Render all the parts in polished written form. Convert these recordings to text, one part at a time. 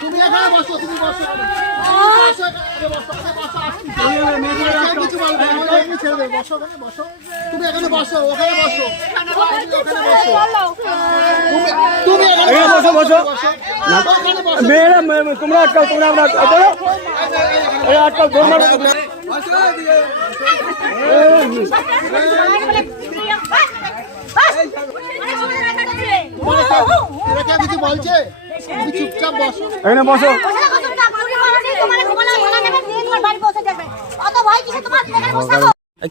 তুমি এখানে বসো, তুমি বসো, তুমি এখানে বসো, ওখানে বসো, তুমি এখানে বসো, বসো মেয়েরা, তোমরা আটকাও, তোমরা আটকাও, কিছু বলছে, তুমি চুপচাপ বসো, এখানে বসো।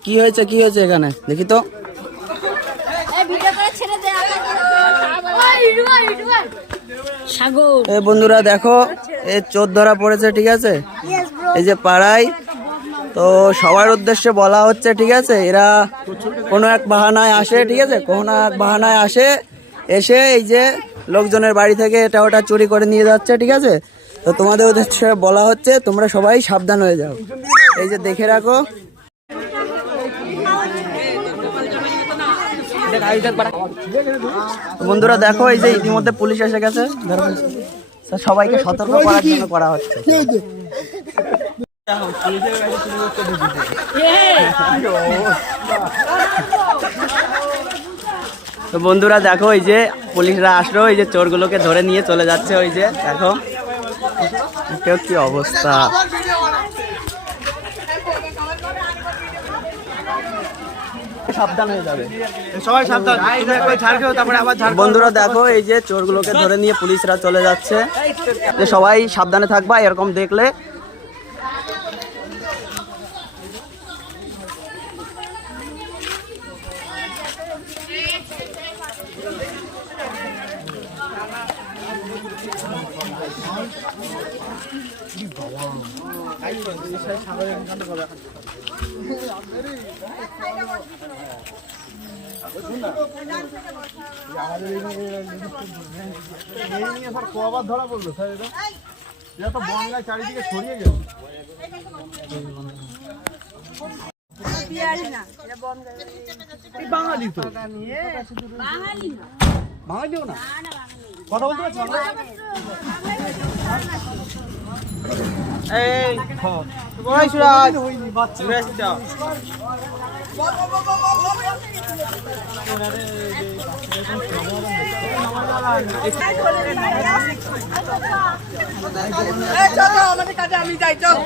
কি হয়েছে, কি হয়েছে এখানে দেখি তো। এই বন্ধুরা দেখো, এই চোর ধরা পড়েছে, ঠিক আছে, এই যে পাড়ায়। তো সবার উদ্দেশ্যে বলা হচ্ছে, ঠিক আছে, এরা কোনো এক বাহানায় আসে, ঠিক আছে, কোনো এক বাহানায় আসে, এসে এই যে লোকজনের বাড়ি থেকে এটা ওটা চুরি করে নিয়ে যাচ্ছে, ঠিক আছে। তো তোমাদের উদ্দেশ্যে বলা হচ্ছে তোমরা সবাই সাবধান হয়ে যাও, এই যে দেখে রাখো। বন্ধুরা দেখো, এই যে ইতিমধ্যে পুলিশ এসে গেছে, সবাইকে সতর্ক করার জন্য করা হচ্ছে। তো বন্ধুরা দেখো, এই যে পুলিশরা আসলো, এই যে চোরগুলোকে ধরে নিয়ে চলে যাচ্ছে, ওই যে দেখো কি অবস্থা। সাবধান হয়ে যাবে সবাই, সাবধান। বন্ধুরা দেখো, এই যে চোরগুলোকে ধরে নিয়ে পুলিশরা চলে যাচ্ছে, যে সবাই সাবধানে থাকবা এরকম দেখলে। ধরা পড়লো স্যার, এটা তো বন্যায় চারিদিকে ছড়িয়ে গেছে। বাঙালি তো, বাঙালিও না, কথা বলতে পারছো? এই সুরাজ, আমাদের কাছে আমি যাই, চল।